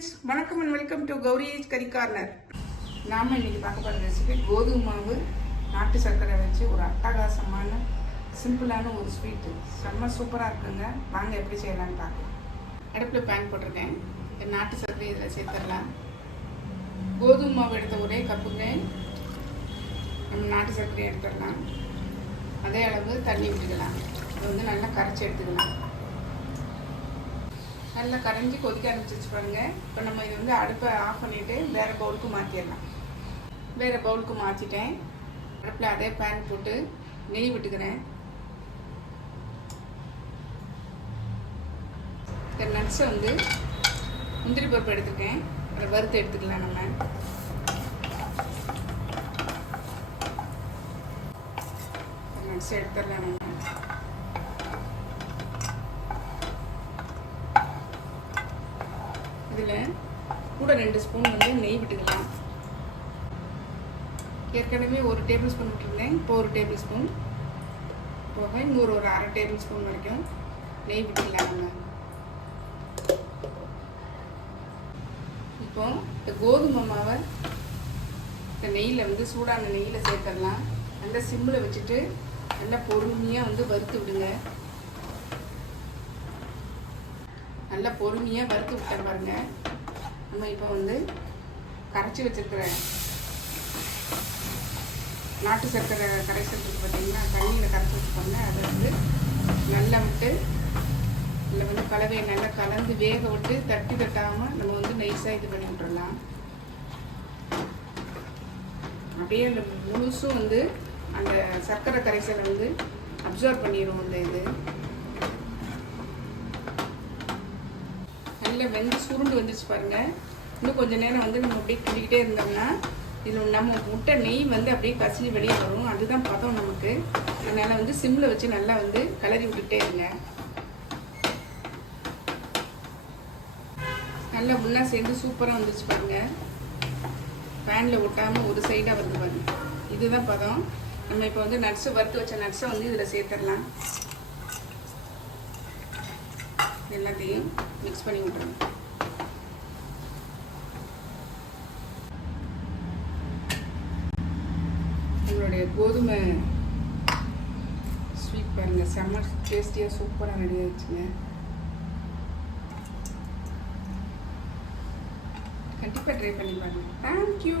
Friends, வணக்கம் and welcome to Gowri's கறி corner. நாம இன்னைக்கு பார்க்க போகிற ரெசிபி கோதுமை மாவு நாட்டு சர்க்கரை வச்சு ஒரு அட்டகாசமான சிம்பிளான ஒரு ஸ்வீட்டு. செம்ம சூப்பராக இருக்குங்க. வாங்க எப்படி செய்யலான்னு பார்க்கலாம். அடுப்பில் பேன் போட்டிருக்கேன். நாட்டு சர்க்கரை இதில் சேர்த்துடலாம். கோதுமை மாவு எடுத்த ஒரே கப்புக்கு நம்ம நாட்டு சர்க்கரை எடுத்துடலாம். அதே அளவு தண்ணி விட்டுக்கலாம். இது வந்து நல்லா கரைச்சி எடுத்துக்கலாம். நல்லா கரைஞ்சி கொதிக்க ஆரம்பிச்சிச்சு பாருங்க. இப்போ நம்ம இது வந்து அடுப்பை ஆஃப் பண்ணிவிட்டு வேறு பவுலுக்கு மாற்றிடலாம். வேறு பவுலுக்கு மாற்றிட்டேன். அடுப்பில் அதே பேன் போட்டு நெய் விட்டுக்கிறேன். இந்த நட்ஸை வந்து முந்திரி பருப்பு எடுத்துருக்கேன். அதை வறுத்து எடுத்துக்கலாம். நம்ம நட்ஸ் எடுத்துடலாம். நம்ம இதில் கூட 2 ஸ்பூன் வந்து நெய் விட்டுக்கலாம். ஏற்கனவே 1 டேபிள் ஸ்பூன் விட்டுருந்தேன். இப்போ 1 டேபிள் ஸ்பூன் போக இன்னொரு 1/2 டேபிள் ஸ்பூன் வரைக்கும் நெய் விட்டுக்கலாம். நம்ம இப்போ இந்த கோதுமை மாவை இந்த நெய்யில் வந்து சூடான நெய்யில் சேர்த்துடலாம். நல்லா சிம்மில் வச்சுட்டு நல்லா பொறுமையாக வந்து வறுத்து விடுங்க. நல்லா பொறுமையாக வறுத்து விட்டேன் பாருங்க. நம்ம இப்போ வந்து கரைச்சி வச்சுருக்கிற நாட்டு சர்க்கரை கரைசலுக்கு பார்த்தீங்கன்னா தண்ணியில் கரைச்சி வச்சுக்கோங்க. அதை வந்து நல்லா விட்டு இதில் வந்து கலவையை நல்லா கலந்து வேக விட்டு தட்டி தட்டாமல் நம்ம வந்து நைஸாக இது பண்ணி விட்டுறலாம். அப்படியே அந்த முழுசும் வந்து அந்த சர்க்கரை கரைசலை வந்து அப்சர்வ் பண்ணிடும். இந்த இது நல்லா வெந்து சுருண்டு வந்துச்சு பாருங்க. இன்னும் கொஞ்சம் நேரம் வந்து நம்ம அப்படியே கிண்டிக்கிட்டே இருந்தோம்னா இதில் நம்ம முட்டை நெய் வந்து அப்படியே கசிஞ்சு வெளியே வரும். அதுதான் பதம் நமக்கு. அதனால் வந்து சிம்மில் வச்சு நல்லா வந்து கிளறி விட்டுட்டே இருங்க. நல்லா முன்னா சேர்ந்து சூப்பராக வந்துச்சு பாருங்க. பேனில் ஒட்டாமல் ஒரு சைடாக வந்து பாருங்க. இதுதான் பதம். நம்ம இப்போ வந்து நட்ஸை வறுத்து வச்ச நட்ஸை வந்து இதில் சேர்த்துடலாம். எல்லாத்தையும் மிக்ஸ் பண்ணி விட்டுருங்க. நம்மளுடைய கோதுமை ஸ்வீட் பாருங்க, செம்ம டேஸ்டியாக சூப்பராக ரெடி ஆயிடுச்சுங்க. கண்டிப்பாக ட்ரை பண்ணி பாருங்க. தேங்க்யூ.